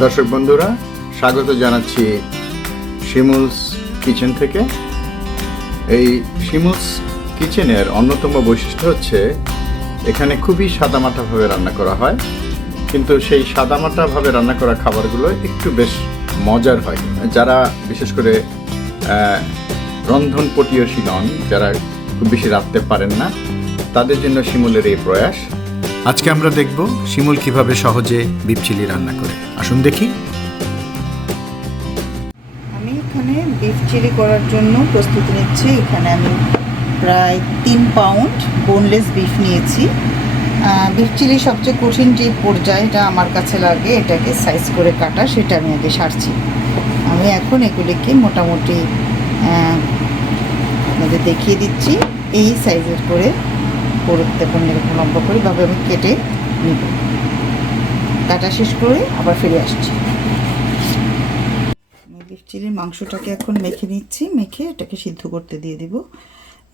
দর্শক বন্ধুরা, স্বাগত জানাচ্ছি শিমুলস কিচেন থেকে। এই শিমুলস কিচেনের অন্যতম বৈশিষ্ট্য হচ্ছে, এখানে খুবই সাদামাটাভাবে রান্না করা হয়। কিন্তু সেই সাদামাটাভাবে রান্না করা খাবারগুলো একটু বেশ মজার হয়। যারা বিশেষ করে রন্ধন পটীয়সী নন, যারা খুব বেশি রাঁধতে পারেন না, তাদের জন্য শিমুলের এই প্রয়াস। আজকে আমরা দেখব শিমুল কীভাবে সহজে বিপ চিলি রান্না করে। আসুন দেখি। আমি এখানে বিফ চিলি করার জন্য প্রস্তুতি নিচ্ছি। এখানে আমি প্রায় তিন পাউন্ড বোনলেস বিফ নিয়েছি। বিফ চিলি সবচেয়ে কঠিন যে পর্যায়ে এটা আমার কাছে লাগে, এটাকে সাইজ করে কাটা, সেটা আমি আগে সারছি। আমি এখন এগুলিকে মোটামুটি আপনাদের দেখিয়ে দিচ্ছি। এই সাইজের করে পারেন এরকম লম্বা করে ভাবে আমি কেটে নিব। কাটা শেষ করে আবার ফিরে আসছি। বিফ চিলির মাংসটাকে এখন মেখে নিচ্ছি, মেখে এটাকে সিদ্ধ করতে দিয়ে দিব।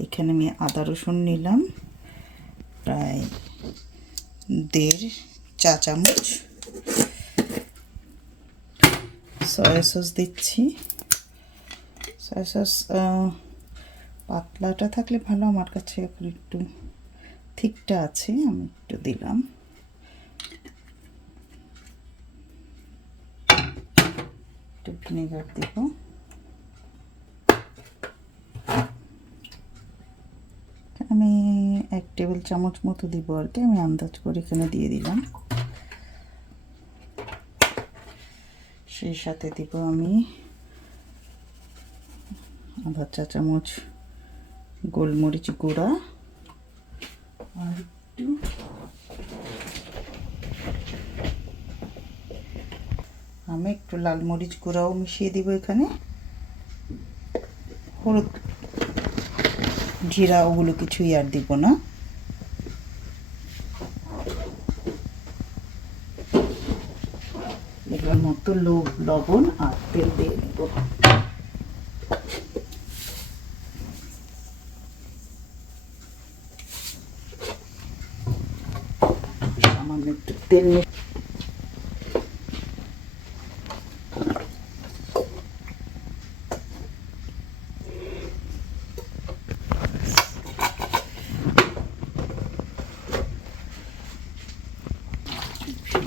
এখানে আমি আদা রসুন নিলাম, প্রায় দেড় চা চামচ। সয়া সস দিচ্ছি। সয়া সস পাতলাটা থাকলে ভালো, আমার কাছে এখন একটু থিকটা আছে, আমি একটু দিলাম। একটু ভিনেগার দিব। আমি এক টেবিল চামচ মতো দিব আর কি, আমি আন্দাজ করে এখানে দিয়ে দিলাম। সেই সাথে দিব আমি আধা চা চামচ গোলমরিচ গুঁড়া। আর আমি একটু লাল মরিচ গুঁড়াও মিশিয়ে দিব এখানে। হলুদ জিরা ওগুলো কিছুই আর দিব না। এগুলোর মতো লবণ আর তেল দিয়ে নেব সামান্য একটু তেল মিশিয়ে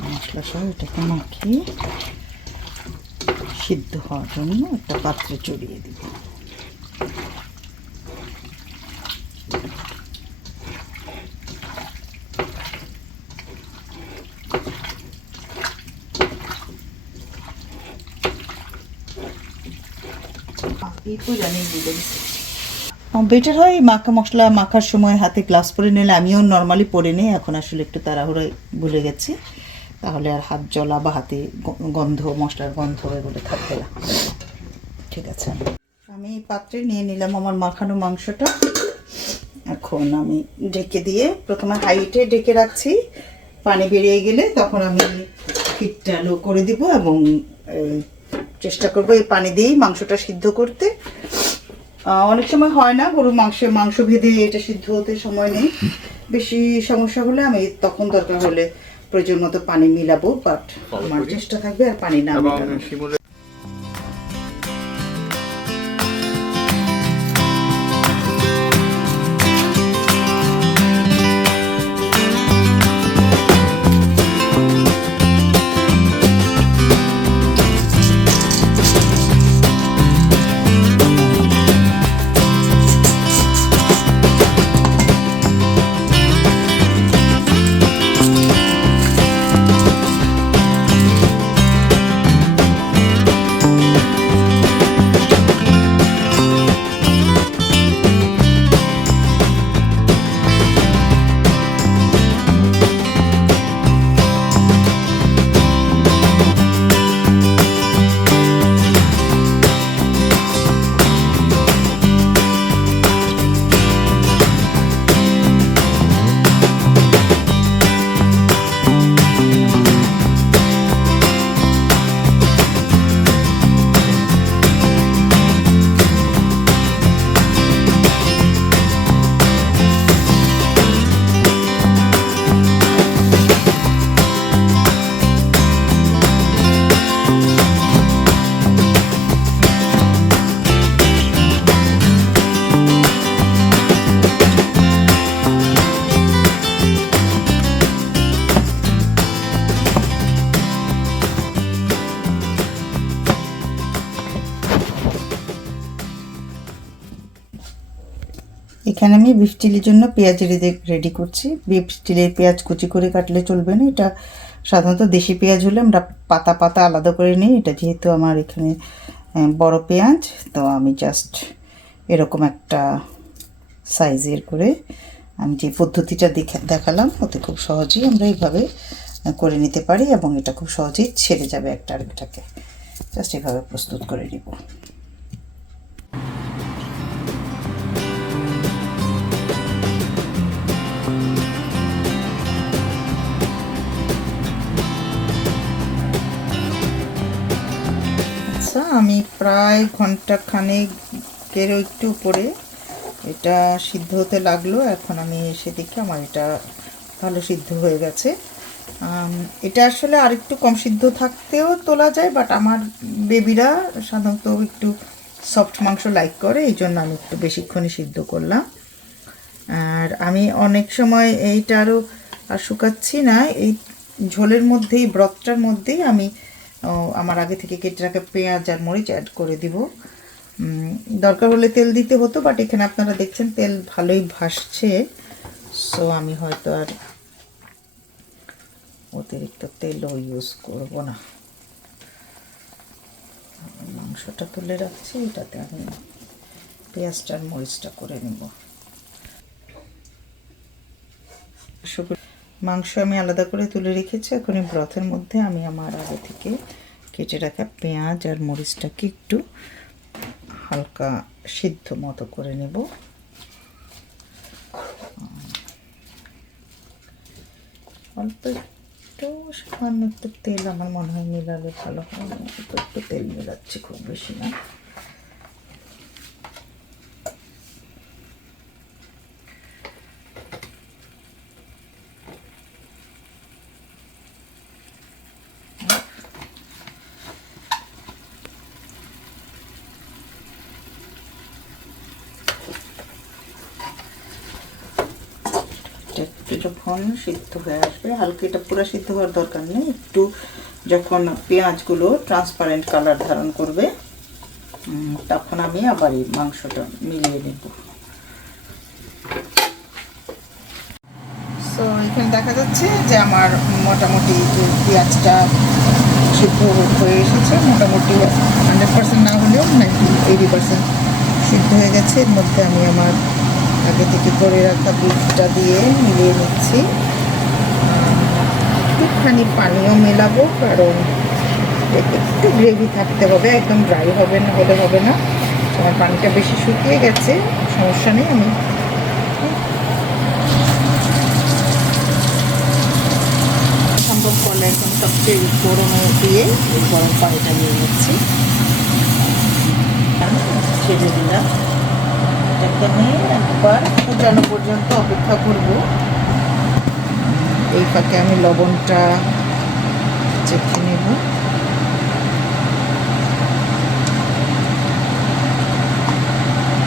মশলা সহ এটাকে মাখিয়ে সিদ্ধ হওয়ার জন্য একটা পাত্রে চড়িয়ে দিব। বেটার হয় মাখা মশলা মাখার সময় হাতে গ্লাভস পরে নিলে। আমিও নর্মালি পরে নিই, এখন আসলে একটু তাড়াহুড়োয় ভুলে গেছি। তাহলে আর হাত জ্বলা বা হাতে গন্ধ, মশলার গন্ধ এগুলো থাকবে না। ঠিক আছে। আমি পাত্রে নিয়ে নিলাম আমার মাখানো মাংসটা। এখন আমি ঢেকে দিয়ে প্রথমে হাইটে ঢেকে রাখছি। পানি বেরিয়ে গেলে তখন আমি হিটটা লো করে দিব এবং চেষ্টা করব এই পানি দিয়েই মাংসটা সিদ্ধ করতে। আহ, অনেক সময় হয় না গরুর মাংস মাংস ভেদে এটা সিদ্ধ হতে সময় নেই। বেশি সমস্যা হলে আমি তখন দরকার হলে প্রয়োজন মতো পানি মিলাবো বাট আমার চেষ্টা থাকবে আর পানি না এখানে আমি বিফ চিলির জন্য পেঁয়াজ রেডি করছি। বিফ চিলির পেঁয়াজ কুচি করে কাটলে চলবে না। এটা সাধারণত দেশি পেঁয়াজ হলে আমরা পাতা পাতা আলাদা করে নিই। এটা যেহেতু আমার এখানে বড় পেঁয়াজ, তো আমি জাস্ট এরকম একটা সাইজের করে আমি যে পদ্ধতিটা দেখে, দেখালাম, ওতে খুব সহজেই আমরা এইভাবে করে নিতে পারি এবং এটা খুব সহজেই ছেড়ে যাবে একটা আরেকটাকে জাস্ট এভাবে প্রস্তুত করে নিব। আমি প্রায় ঘণ্টা খানেকেরও একটু উপরে এটা সিদ্ধ হতে লাগল। এখন আমি এসে দেখি আমার এটা ভালো সিদ্ধ হয়ে গেছে। এটা আসলে আরেকটু কম সিদ্ধ থাকতেও তোলা যায় বাট আমার বেবিরা সাধারণত একটু সফট মাংস লাইক করে, এই জন্য আমি একটু বেশিক্ষণই সিদ্ধ করলাম। আর আমি অনেক সময় এইটা আরও আর শুকাচ্ছি না, এই ঝোলের মধ্যেই, ব্রতটার মধ্যেই আমি আমার আগে থেকে কেটে রাখা পেঁয়াজ আর মরিচ অ্যাড করে দিব। দরকার হলে তেল দিতে হতো বাট এখানে আপনারা দেখছেন তেল ভালোই ভাসছে। সো আমি হয়তো আর অতিরিক্ত তেলও ইউজ করব না। মাংসটা তুলে রাখছি, এটাতে আমি পেঁয়াজটা আর মরিচটা করে নেব। মাংস আমি আলাদা করে তুলে রেখেছি। এখন এই ব্রথের মধ্যে আমি আমার আগে থেকে কেটে রাখা পেঁয়াজ আর মরিচটাকে একটু হালকা সিদ্ধ মতো করে নেব। অল্প একটু সামান্য একটু তেল, আমার মনে হয় মেলালে ভালো হয় একটু তেল মেলাচ্ছি খুব বেশি না এটা একটু যখন সিদ্ধ হয়ে আসবে, হালকা এটা পুরো সিদ্ধ হওয়ার দরকার নেই। একটু যখন পেঁয়াজগুলো ট্রান্সপারেন্ট কালার ধারণ করবে তখন আমি আবার এই মাংসটা মিলিয়ে নেব। সো এখানে দেখা যাচ্ছে যে আমার মোটামুটি যে পেঁয়াজটা সিদ্ধ হয়ে এসেছে, মোটামুটি হান্ড্রেড পার্সেন্ট না হলেও নাইনটি এইটি পার্সেন্ট সিদ্ধ হয়ে গেছে। এর মধ্যে আমি আমার আগে থেকে করে রাখা বিফটা দিয়ে মিলিয়ে নিচ্ছি। একটুখানি পানিও মেলাবো, কারণ একটু গ্রেভি থাকতে হবে, একদম ড্রাই হবে না, হলে হবে না। আমার পানিটা বেশি শুকিয়ে গেছে, সমস্যা নেই, আমি সম্ভব করলে এখন সবচেয়ে গরমে দিয়ে গরম পানিটা নিয়ে নিচ্ছি। ছেড়ে দিলাম। এটাকে নিয়ে একবার ফুটানো পর্যন্ত অপেক্ষা করব। এই ফাঁকে আমি লবণটা চেখে নেব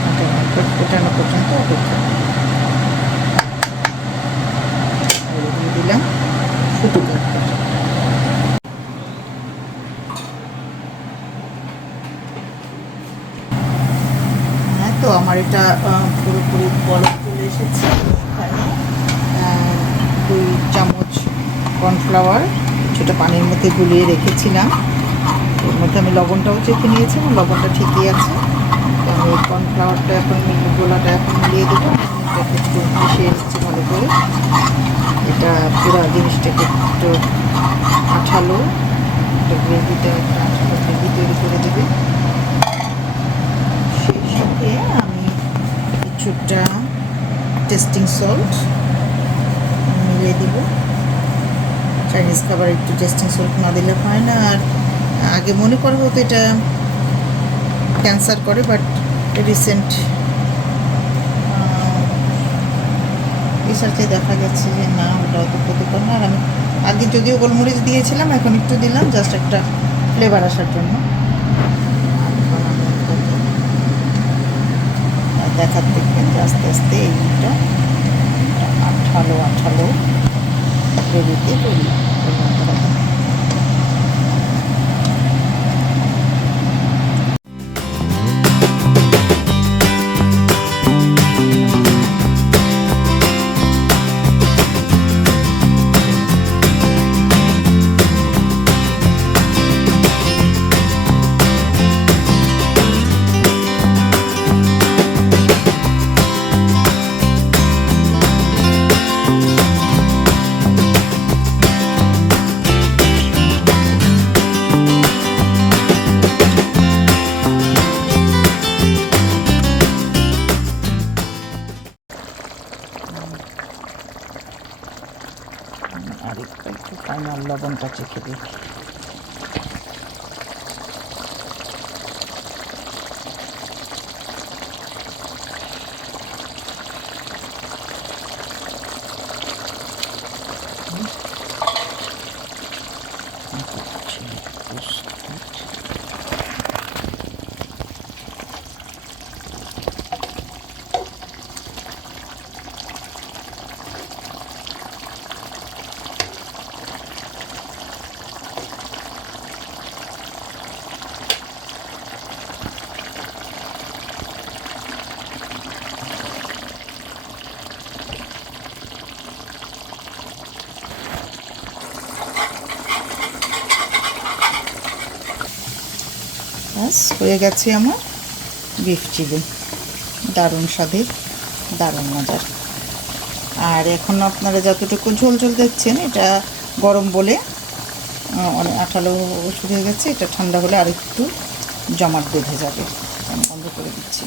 এটা একবার ফোটানো পর্যন্ত অপেক্ষা করব আর দিয়ে দিলাম ফুটুক একবার হ্যাঁ তো আমার এটা পুরোপুরি বরফ চলে এসেছে। দুই চামচ কর্নফ্লাওয়ার, কিছুটা পানির মধ্যে গুলিয়ে রেখেছিলাম। এর মধ্যে আমি লবণটাও চেখে নিয়েছি, এবং লবণটা ঠিকই আছে। আমি কর্নফ্লাওয়ারটা এখন, গোলাটা এখন মিলিয়ে দেবো। এটাকে একটু মিশিয়ে নিচ্ছি ভালো করে। এটা পুরো জিনিসটাকে একটু আঠালো, একটা গ্রেভিটা একটা আঠালো গ্রেভি তৈরি করে দেবে সেই সাথে আমি কিছুটা টেস্টিং সল্ট মিলিয়ে দিব। চাইনিজ খাবার একটু টেস্টিং সল্ট না দিলে হয় না। আর আগে মনে করা হতো এটা ক্যান্সার করে বাট রিসেন্ট রিসার্চে দেখা গেছে যে না, ওটা অত ক্ষতিকর না। আর আমি আগে যদিও গোলমরিচ দিয়েছিলাম, এখন একটু দিলাম জাস্ট একটা ফ্লেভার আসার জন্য আর এখন আমি এটাকে দেখার দেখবেন যে আস্তে আস্তে এইটা আঠালো আঠালো গ্রেভিতে পরিণত হবে হয়ে গেছে আমার বিফ চিলি দারুণ স্বাদের, দারুণ মজার। আর এখন আপনারা যতটুকু ঝোল ঝোল দেখছেন, এটা গরম বলে অনেক আঠালো ওষুধ হয়ে গেছে, এটা ঠান্ডা হলে আরেকটু জমাট বেঁধে যাবে। আমি বন্ধ করে দিচ্ছি।